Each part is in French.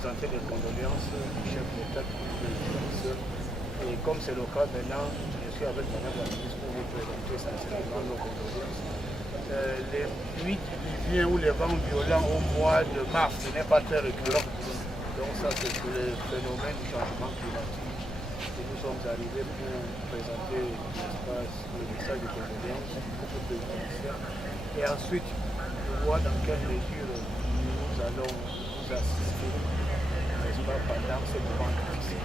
présenter les condoléances du chef d'État et comme c'est le cas maintenant, je suis avec Madame la ministre pour vous présenter sincèrement nos condoléances. Les pluies diluviennes ou les vents violents au mois de mars, ce n'est pas très récurrent. Donc ça, c'est pour le phénomène du changement climatique. Et nous sommes arrivés pour présenter le message de condoléances au peuple haïtien. Et ensuite, voir dans quelle mesure nous allons vous assister, n'est-ce pas, pendant ce moment difficile.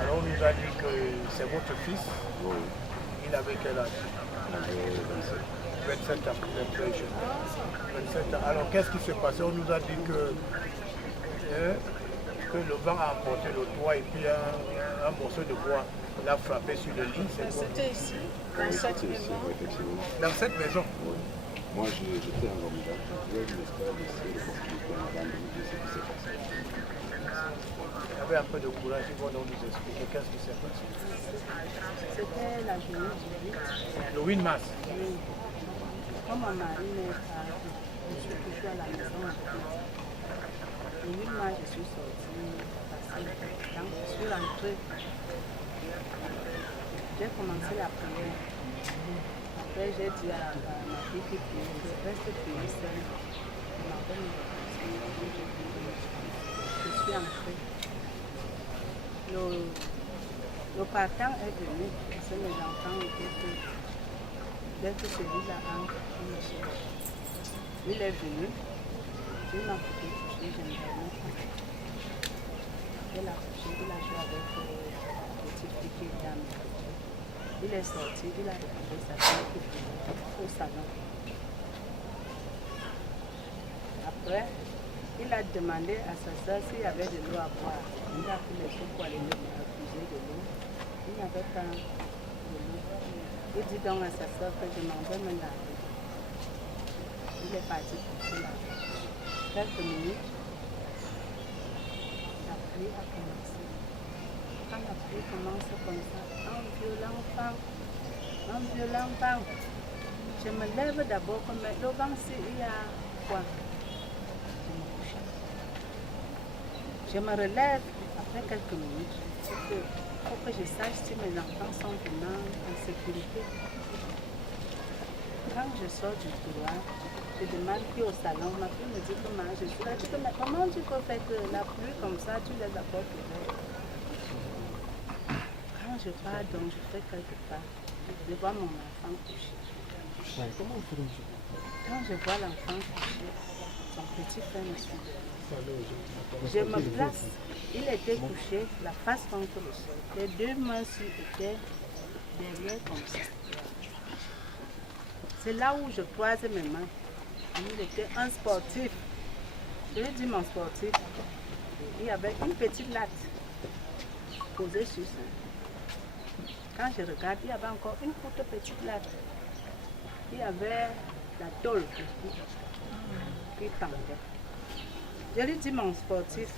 Alors on nous a dit que c'est votre fils. Oui. Il avait quel âge? 27 ans, vous êtes très jeune. 27 ans. Alors qu'est-ce qui s'est passé? On nous a dit que le vent a emporté le toit et puis un morceau de bois l'a frappé sur le lit. C'était ici, dans cette maison. Dans cette maison? Oui. Moi, j'étais en Rwanda. Je voulais l'espère laisser l'opportunité à madame de nous dire ce qui s'est passé. Il y avait un peu de courage, il faut donc nous expliquer qu'est-ce qui s'est passé. C'était la journée du 8. Le 8 mars? Oui. Comme mon mari n'est pas, je suis toujours à la maison avec lui. Le 8 mars, je suis sortie, passer le temps. Je suis rentrée. J'ai commencé la prière. Après, j'ai dit à ma fille qui priait que reste prier seule. Elle m'a donné je suis entrée. Le partant est venu parce que mes enfants étaient que dès que celui-là entre, il me cherche. Il est venu, il m'a coupé toucher, je ne dormais pas. Il a couché, il a joué avec la petite fille qui était à mes côtés. Il est sorti, il a retrouvé sa fille qui était au salon. Après, il a demandé à sa soeur s'il y avait de l'eau à boire. Il a pris les choses pour aller me refuser de l'eau. Il n'y avait pas de l'eau. Il dit donc à sa soeur que je m'en vais me laver. Il est parti pour se laver. Quelques minutes, la pluie a commencé. Quand la pluie commence comme ça, un violent vent. Je me lève d'abord comme le vent, il y a quoi? Je me relève après quelques minutes. Il faut que je sache si mes enfants sont vraiment en sécurité. Quand je sors du couloir, je demande qui au salon. Ma fille me dit comment je suis là. Je dis, mais comment tu peux faire que la pluie comme ça, tu les apportes ouvertes? Quand je pars, donc je fais quelque part, je vois mon enfant couché. Quand je vois l'enfant couché, son petit frère me suit. Je me place, il était couché, la face contre le sol. Les deux mains étaient derrière comme ça. C'est là où je croise mes mains. Il était un sportif. Je lui dis mon sportif. Il y avait une petite latte posée sur ça. Quand je regarde, il y avait encore une toute petite latte. Il y avait la tôle qui pendait. Je lui dis, mon sportif,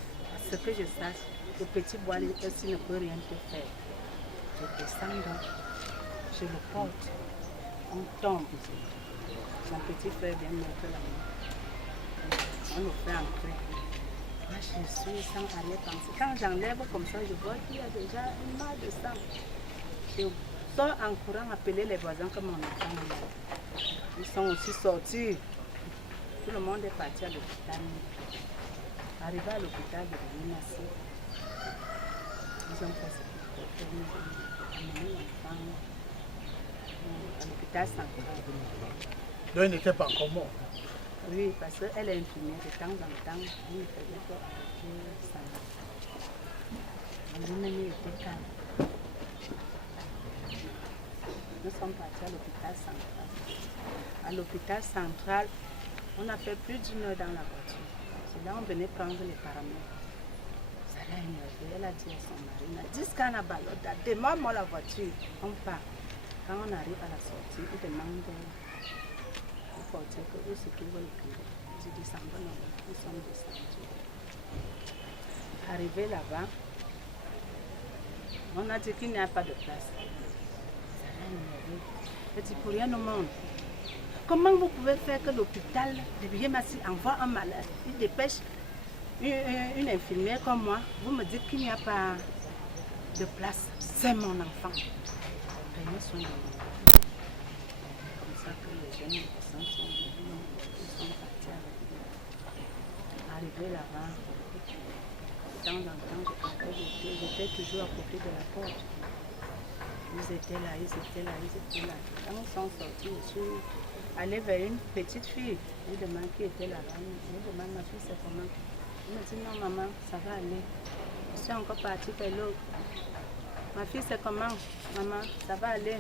ce que je sache, le petit bois, s'il ne peut rien te faire. Je descends donc, je le porte, on tombe. Son petit frère vient mettre la main. On le fait entrer. Moi, je suis sans arrière-pensée. Quand j'enlève comme ça, je vois qu'il y a déjà une masse de sang. Je sors en courant appeler les voisins comme mon enfant est là. Ils sont aussi sortis. Tout le monde est parti à l'hôpital. Arrivé à l'hôpital de Rennes, ils ont fait ce qu'ils ont amené l'enfant à l'hôpital central. Donc il n'était pas encore mort? Oui, parce qu'elle est infirmière de temps en temps, elle ne faisait pas appliquer ça. Lui-même était calme. Nous sommes partis à l'hôpital central. À l'hôpital central, on a fait plus d'1 heure dans la voiture. C'est là on venait prendre les paramètres. Ça l'a énervé. Elle a dit à son mari, on a dit ce qu'on a baloté, demande-moi la voiture. On part. Quand on arrive à la sortie, il demande au portier que où c'est qu'il veut le cuire. Je dis, nous sommes descendus. Arrivé là-bas, on a dit qu'il n'y a pas de place. Ça l'a énervé. Elle dit, pour rien au monde. Comment vous pouvez faire que l'hôpital de Biémassi envoie un malade, il dépêche une infirmière comme moi, vous me dites qu'il n'y a pas de place, c'est mon enfant. Prenez soin de moi. Comme ça que les jeunes personnes sont venus, ils sont partis avec moi. Arrivé là-bas, de temps en temps, j'étais toujours à côté de la porte. Ils étaient là. Quand ils sont sortis, je suis allée vers une petite fille. Je demande qui était là-bas. Je demande ma fille, c'est comment? Elle me dit non, maman, ça va aller. Je suis encore partie vers l'autre. Ma fille, c'est comment? Maman, ça va aller.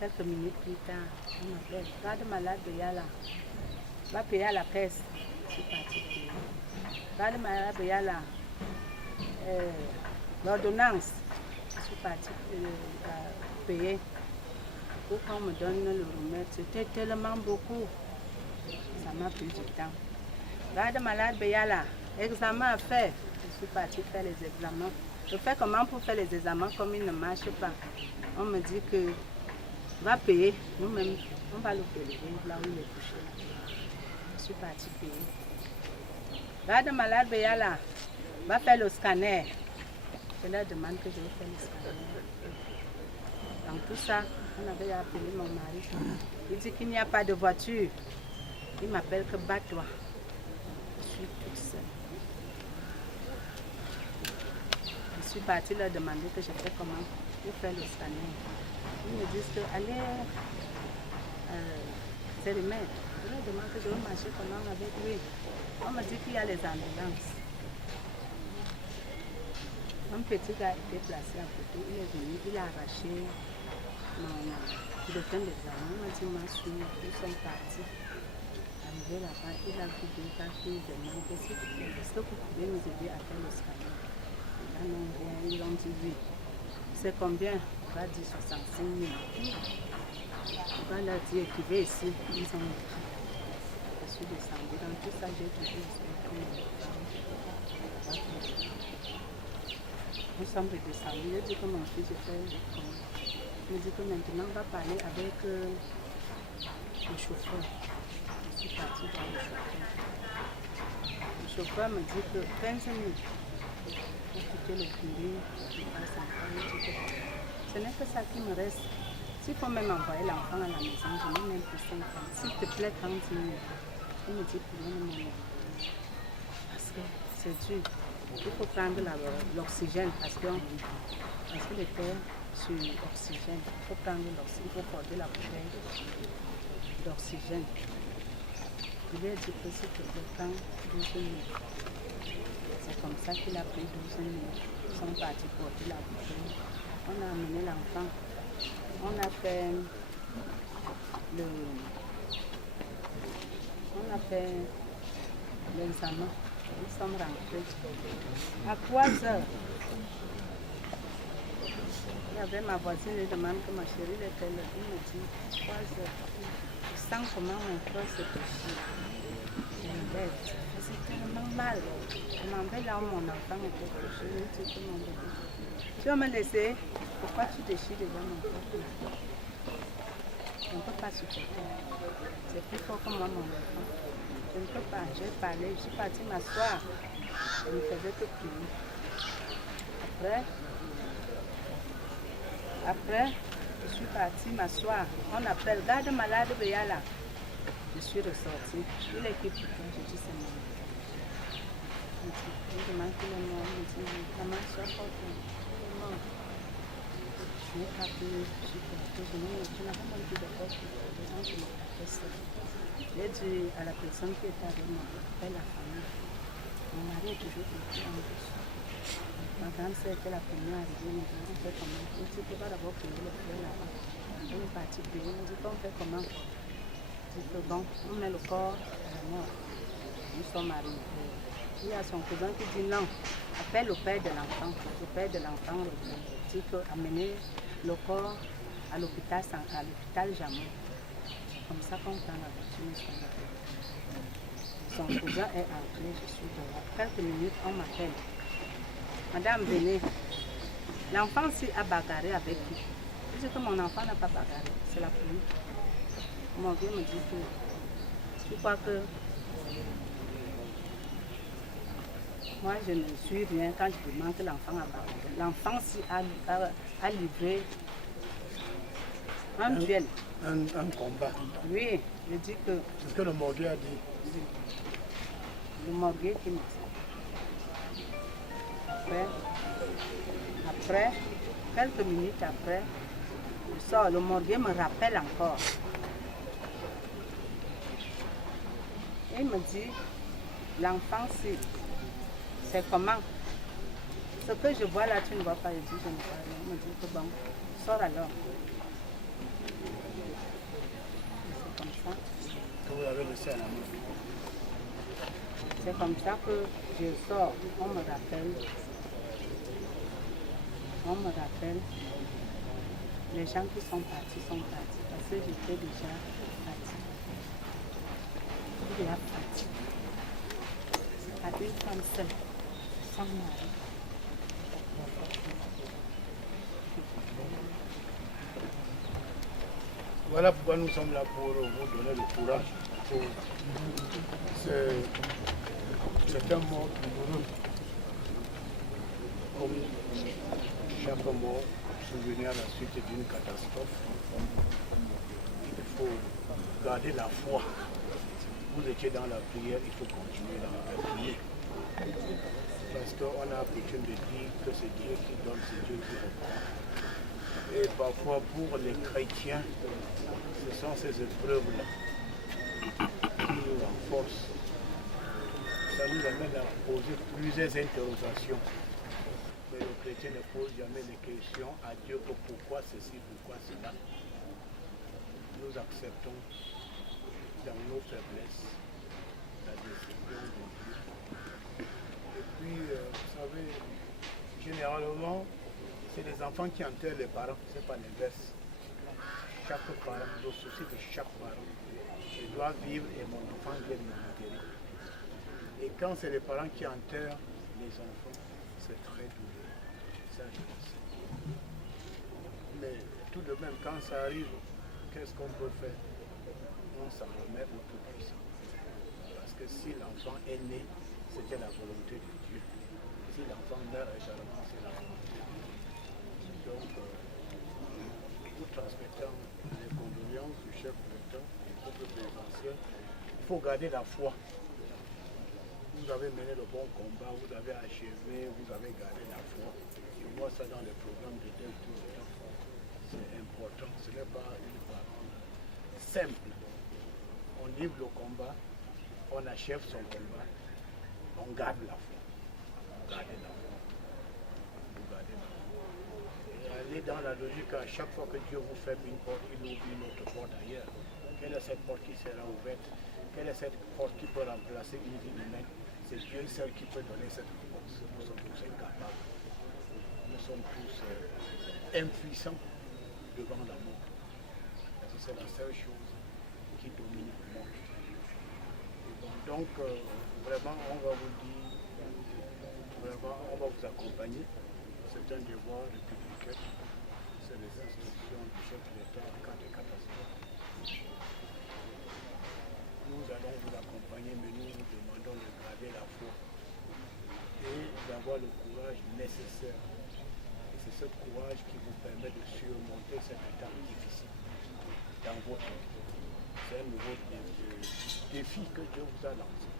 Quelques minutes plus tard, on m'appelle. Garde malade de Yala. Va payer à la caisse. Je suis partie payer. Garde malade de Yala. L'ordonnance. Je suis partie payer. Pour qu'on me donne le remède, c'était tellement beaucoup. Ça m'a pris du temps. Garde malade de Yala. Examen à faire. Je suis partie faire les examens. Je fais comment pour faire les examens comme ils ne marchent pas. On me dit que va payer. Nous-mêmes, on va le payer là où il est couché. Je suis partie payer. Garde malade de Yala. Va faire le scanner. Je leur demande que je vais faire le scanner. Dans tout ça, on avait appelé mon mari. Il dit qu'il n'y a pas de voiture. Il m'appelle que bats-toi. Je suis toute seule. Je suis partie leur demander que je fais comment pour faire le scanner. Ils me disent que allez, c'est remède. Je leur demande que je vais marcher comment avec lui. On me dit qu'il y a les ambulances. Un petit gars a été placé à côté. Il est venu, il a arraché mon bulletin d'examen. Il m'a dit, ma soeur, nous sommes partis. Arrivé là-bas, il a vu deux gars qui demandent est-ce que vous pouvez nous aider à faire le scanner? Là, non, rien. Ils ont dit oui. C'est combien? On va dire 65 000. On va leur dire qu'il veut ici. Ils ont dit. Je suis descendue. Dans tout ça, j'ai toujours expliqué. Nous sommes redescendus. Je dis que mon fils, je fais comment? Il me dit que maintenant, on va parler avec le chauffeur. Je suis partie voir le chauffeur. Le chauffeur me dit que 15 000 pour quitter le curé, ce n'est que ça qui me reste. S'il faut même envoyer l'enfant à la maison, je n'ai même plus 5 ans. S'il te plaît, 30 000. Il me dit pour moi, non. Parce que c'est dur. Il faut prendre l'oxygène parce que les terres sur l'oxygène. Il faut prendre l'oxygène, il faut porter la bouteille d'oxygène. Je lui ai dit que s'il te plaît, prends 12 000. C'est comme ça qu'il a pris 12 000. Ils sont partis porter la bouteille. On a amené l'enfant. On a fait l'examen. Nous sommes rentrés à 3 heures. Il y avait ma voisine, elle demande que ma chérie est elle. Il me dit 3 heures. Je sens comment mon cœur se déchire. Je me lève. C'est tellement mal. Je m'en vais là où mon enfant était couché. Je dis que mon bébé. Tu vas me laisser. Pourquoi tu déchires devant mon cœur? Je ne peux pas supporter. C'est plus fort que moi, mon enfant. Je ne peux pas, j'ai parlé, je suis partie m'asseoir. Je ne faisais que prier. Après, je suis partie m'asseoir. On appelle, garde malade, Béala. Je suis ressortie. Je l'équipe, je dis c'est moi. Je demande qu'il est mort. Je dis, maman, sois forte. Il est mort. Je n'ai pas pu supporter. Je n'avais même plus de force pour les gens qui m'ont fait ça. J'ai dit à la personne qui était avec moi, après la famille, mon mari est toujours parti en dessous. Ma grande sœur était la première arrivée, on fait comment? Je dis qu'il va d'abord payer le frère là-bas. On est parti payer, on dit qu'on fait comment? Je dis que bon, on met le corps à la mort. Nous sommes arrivés. Il y a son cousin qui dit non, appelle le père de l'enfant. Le père de l'enfant dit qu'amener le corps à l'hôpital Jamon. Comme ça qu'on prend la voiture. Son cousin est entré, je suis dehors. Quelques minutes, on m'appelle. Madame, venez. L'enfant-ci a bagarré avec lui. Je dis que mon enfant n'a pas bagarré, c'est la pluie. Mon vieux me dit que je crois que Moi, je ne suis rien quand je demande que l'enfant abandonne. L'enfant si a livré un duel. Un combat. Oui, je dis que C'est ce que le morguet a dit. le morguet qui me dit. Après, quelques minutes après, je sors, le morguet me rappelle encore. Et il me dit, l'enfant, c'est comment? Ce que je vois là, tu ne vois pas. Je dis, je ne vois pas. Il me dit que bon, sors alors. C'est comme ça. Que vous avez laissé à la main. C'est comme ça que je sors. On me rappelle. Les gens qui sont partis. Parce que j'étais déjà partie. Déjà partie. À une femme seule, sans mari. Voilà pourquoi nous sommes là pour vous donner le courage. C'est un mot douloureux. Comme chaque mort, souvenir à la suite d'une catastrophe. Il faut garder la foi. Vous étiez dans la prière, il faut continuer dans la prière. Parce qu'on a l'habitude de dire que c'est Dieu qui donne, c'est Dieu qui reprend. Et parfois pour les chrétiens, ce sont ces épreuves-là qui nous renforcent. Ça nous amène à poser plusieurs interrogations. Mais le chrétien ne pose jamais les questions à Dieu que pourquoi ceci, pourquoi cela. Nous acceptons dans nos faiblesses la décision de Dieu. Et puis, vous savez, généralement, c'est les enfants qui enterrent les parents, ce n'est pas l'inverse. Chaque parent, le souci de chaque parent, je dois vivre et mon enfant vient m'enterrer. Et quand c'est les parents qui enterrent les enfants, c'est très douloureux. Ça, je le sais. Mais tout de même, quand ça arrive, qu'est-ce qu'on peut faire? On s'en remet au Tout-Puissant. Parce que si l'enfant est né, c'était la volonté de Dieu. Si l'enfant meurt également, c'est la volonté de Dieu. Donc, nous transmettons les condoléances du chef de l'État, du groupe présidentiel. Il faut garder la foi. Vous avez mené le bon combat, vous avez achevé, vous avez gardé la foi. Je vois ça dans les programmes de tel tout le temps. C'est important, ce n'est pas une parole simple. On livre le combat, on achève son combat, on garde la foi. Gardez la foi. Vous gardez la foi. Et aller dans la logique, à chaque fois que Dieu vous fait une porte, il ouvre une autre porte ailleurs. Quelle est cette porte qui sera ouverte? Quelle est cette porte qui peut remplacer une vie humaine? C'est Dieu seul qui peut donner cette force. Nous sommes tous incapables. Nous sommes tous impuissants devant la mort. Parce que c'est la seule chose qui domine le monde. Donc, vraiment, on va vous dire, vraiment, on va vous accompagner. C'est un devoir républicain. C'est les instructions du chef de l'État en cas de catastrophe. Nous allons vous accompagner, mais nous vous demandons de garder la foi et d'avoir le courage nécessaire. Et c'est ce courage qui vous permet de surmonter cet état difficile dans votre vie. C'est un nouveau défi que Dieu vous a lancé.